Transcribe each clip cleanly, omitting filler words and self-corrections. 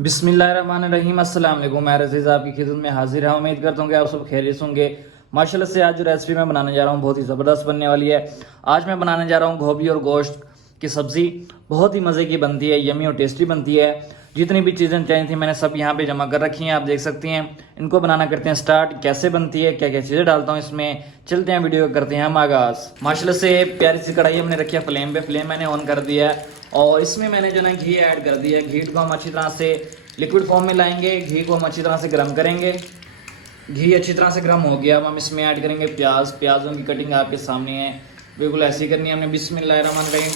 बिस्मिल्लाहिर्रहमानिर्रहीम अस्सलाम वालेकुम। मैं रज़ीज़ आपकी खिदमत में हाजिर है। उम्मीद करता हूँ कि आप सब खैरियत होंगे। माशाल्लाह से आज जो रेसिपी मैं बनाने जा रहा हूँ बहुत ही ज़बरदस्त बनने वाली है। आज मैं बनाने जा रहा हूँ गोभी और गोश्त की सब्ज़ी। बहुत ही मज़े की बनती है, यमी और टेस्टी बनती है। जितनी भी चीज़ें चाहिए थी मैंने सब यहाँ पे जमा कर रखी हैं, आप देख सकती हैं। इनको बनाना करते हैं स्टार्ट। कैसे बनती है, क्या क्या चीज़ें डालता हूँ इसमें, चलते हैं वीडियो करते हैं हम आगाज़। माशाल्लाह से प्यारी सी कढ़ाई हमने रखी है फ्लेम पे, फ्लेम मैंने ऑन कर दिया है और इसमें मैंने जो ना घी ऐड कर दिया है। घी को हम अच्छी तरह से लिक्विड फॉर्म में लाएंगे, घी को हम अच्छी तरह से गर्म करेंगे। घी अच्छी तरह से गर्म हो गया, अब हम इसमें ऐड करेंगे प्याज। प्याजों की कटिंग आपके सामने है, बिल्कुल ऐसी करनी है हमने। बिस्मिल्लाहिर्रहमानिर्रहीम।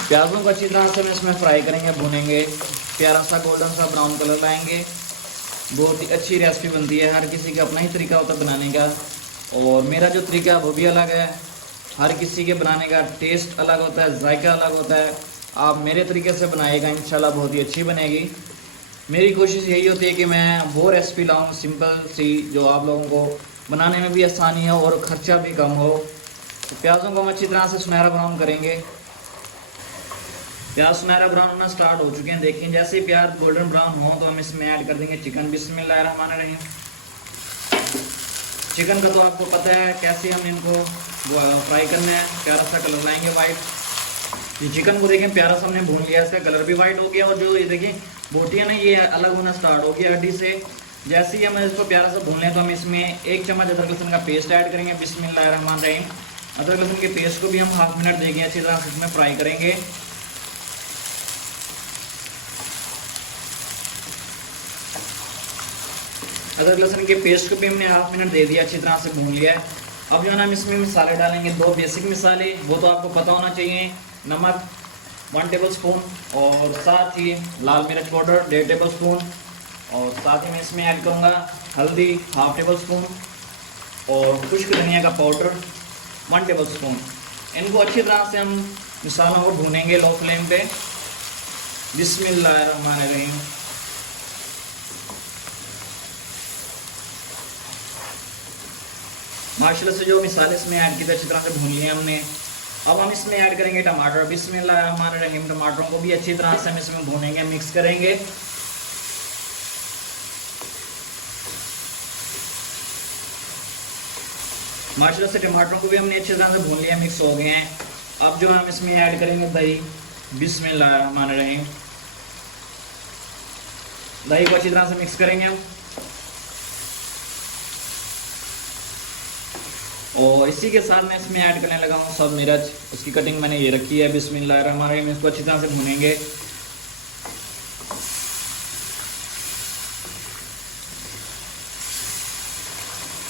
प्याजों को अच्छी तरह से हम इसमें फ्राई करेंगे, भूनेंगे, प्यारा सा गोल्डन सा ब्राउन कलर लाएंगे। बहुत ही अच्छी रेसिपी बनती है, हर किसी का अपना ही तरीका होता है बनाने का और मेरा जो तरीका है वो भी अलग है। हर किसी के बनाने का टेस्ट अलग होता है, जायका अलग होता है। आप मेरे तरीके से बनाएगा इंशाल्लाह बहुत ही अच्छी बनेगी। मेरी कोशिश यही होती है कि मैं वो रेसिपी लाऊं सिंपल सी, जो आप लोगों को बनाने में भी आसानी हो और ख़र्चा भी कम हो। तो प्याज़ों को हम अच्छी तरह से सुनहरा ब्राउन करेंगे। प्याज सुनहरा ब्राउन होना स्टार्ट हो चुके हैं, देखिए जैसे ही प्याज गोल्डन ब्राउन हो तो हम इसमें ऐड कर देंगे चिकन। बिस्मिल्लाहिर्रहमानिर्रहीम। चिकन का तो आपको पता है कैसे हम इनको फ्राई करना है, प्यारा सा कलर लाएंगे वाइट। ये चिकन को देखें प्यारा सा हमने भून लिया, इसका कलर भी वाइट हो गया और जो ये देखें बोटी है ना ये अलग होना स्टार्ट हो गया हड्डी से। जैसे ही हम इसको प्यारा सा भून लें तो हम इसमें 1 चम्मच अदरक लहसुन का पेस्ट ऐड करेंगे। बिस्मिल्लाहिर्रहमानिर्रहीम। अदरक लहसुन के पेस्ट को भी हम हाफ मिनट देंगे, अच्छी तरह से इसमें फ्राई करेंगे। अदरक लहसुन के पेस्ट को भी हमने हाफ मिनट दे दिया, अच्छी तरह से भून लिया है। अब जो है ना हम इसमें मसाले डालेंगे, 2 बेसिक मसाले, वो तो आपको पता होना चाहिए। नमक 1 टेबल स्पून और साथ ही लाल मिर्च पाउडर 1.5 टेबल स्पून और साथ ही मैं इसमें ऐड करूँगा हल्दी 1/2 टेबल स्पून और खुश्क धनिया का पाउडर 1 टेबल स्पून। इनको अच्छी तरह से हम मसालों को भूनेंगे लो फ्लेम पे। बिस्मिल्लाहिर्रहमानिर्रहीम। माशाल्लाह से जो मिसाले इसमें ऐड की अच्छी तरह से भून लिए हमने। अब हम इसमें ऐड करेंगे टमाटर। बिस्मिल्लाहिर्रहमानिर्रहीम। टमाटरों को भी अच्छी तरह से हम इसमें भूनेंगे, मिक्स करेंगे। माशाल्लाह से टमाटरों को भी हमने अच्छी तरह से भून लिया, मिक्स हो गए हैं। अब जो हम इसमें ऐड करेंगे दही। बिस्मिल्लाहिर्रहमानिर्रहीम। दही को अच्छी तरह से मिक्स करेंगे हम और इसी के साथ मैं इसमें ऐड करने लगा हूँ सब मिर्च। उसकी कटिंग मैंने ये रखी है। बिस्मिल्लाहिर्रहमानिर्रहीम। इसको अच्छी तरह से भूनेंगे।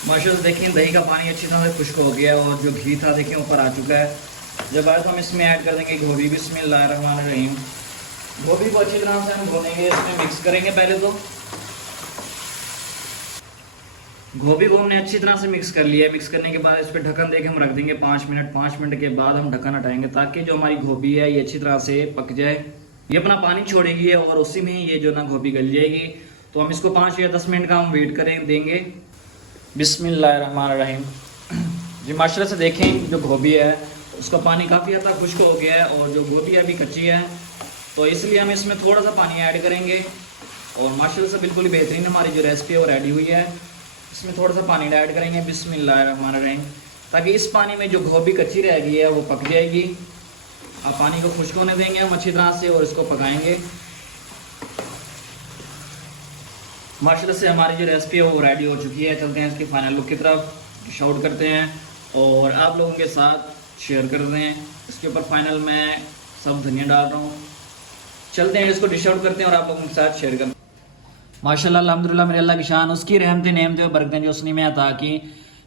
माशाल्लाह देखिए दही का पानी अच्छी तरह से खुश्क हो गया है और जो घी था देखिए ऊपर आ चुका है। जब आए तो हम इसमें ऐड कर देंगे गोभी। बिस्मिल्लाहिर्रहमानिर्रहीम। गोभी को अच्छी तरह से हम भूनेंगे, इसमें मिक्स करेंगे। पहले तो गोभी को हमने अच्छी तरह से मिक्स कर लिया है। मिक्स करने के बाद इस पर ढक्कन देके हम रख देंगे 5 मिनट। 5 मिनट के बाद हम ढक्कन हटाएंगे ताकि जो हमारी गोभी है ये अच्छी तरह से पक जाए। ये अपना पानी छोड़ेगी और उसी में ये जो ना गोभी गल जाएगी। तो हम इसको 5 या 10 मिनट का हम वेट करें देंगे। बिस्मिल्लाहिर्रहमानिर्रहीम। जी माशाल्लाह से देखें जो गोभी है उसका पानी काफ़ी हद तक खुश्क हो गया है और जो गोभी अभी कच्ची है तो इसलिए हम इसमें थोड़ा सा पानी ऐड करेंगे और माशाल्लाह से बिल्कुल बेहतरीन हमारी जो रेसिपी है वो रेडी हुई है। इसमें थोड़ा सा पानी ऐड करेंगे। बिस्मिल्लाहिर्रहमानिर्रहीम। ताकि इस पानी में जो गोभी कच्ची रह गई है वो पक जाएगी। अब पानी को खुश्क होने देंगे हम अच्छी तरह से और इसको पकाएंगे। माशाल्लाह से हमारी जो रेसिपी है वो रेडी हो चुकी है। चलते हैं इसकी फाइनल लुक की तरफ, शाउट करते हैं और आप लोगों के साथ शेयर कर रहे हैं। इसके ऊपर फाइनल मैं सब धनिया डाल रहा हूँ। चलते हैं इसको डिश आउट करते हैं और आप लोगों के साथ शेयर करते हैं। माशाल्लाह अल्हम्दुलिल्लाह मेरे अल्लाह की शान, उसकी रहमतें नेमतें और बरकतें जो उसने में अता की।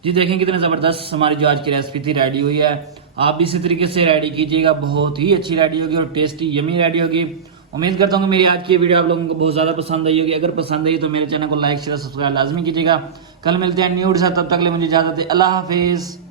जी देखें कितने ज़बरदस्त हमारी जो आज की रेसिपी थी रेडी हुई है। आप भी इसी तरीके से रेडी कीजिएगा, बहुत ही अच्छी रेडी होगी और टेस्टी यमी रेडी होगी। उम्मीद करता हूँ कि मेरी आज की वीडियो आप लोगों को बहुत ज़्यादा पसंद आई होगी। अगर पसंद आई तो मेरे चैनल को लाइक शेयर सब्सक्राइब लाजमी कीजिएगा। कल मिलते हैं न्यू वीडियो के साथ, तब तक के लिए मुझे इजाज़त है। अल्लाह हाफिज़।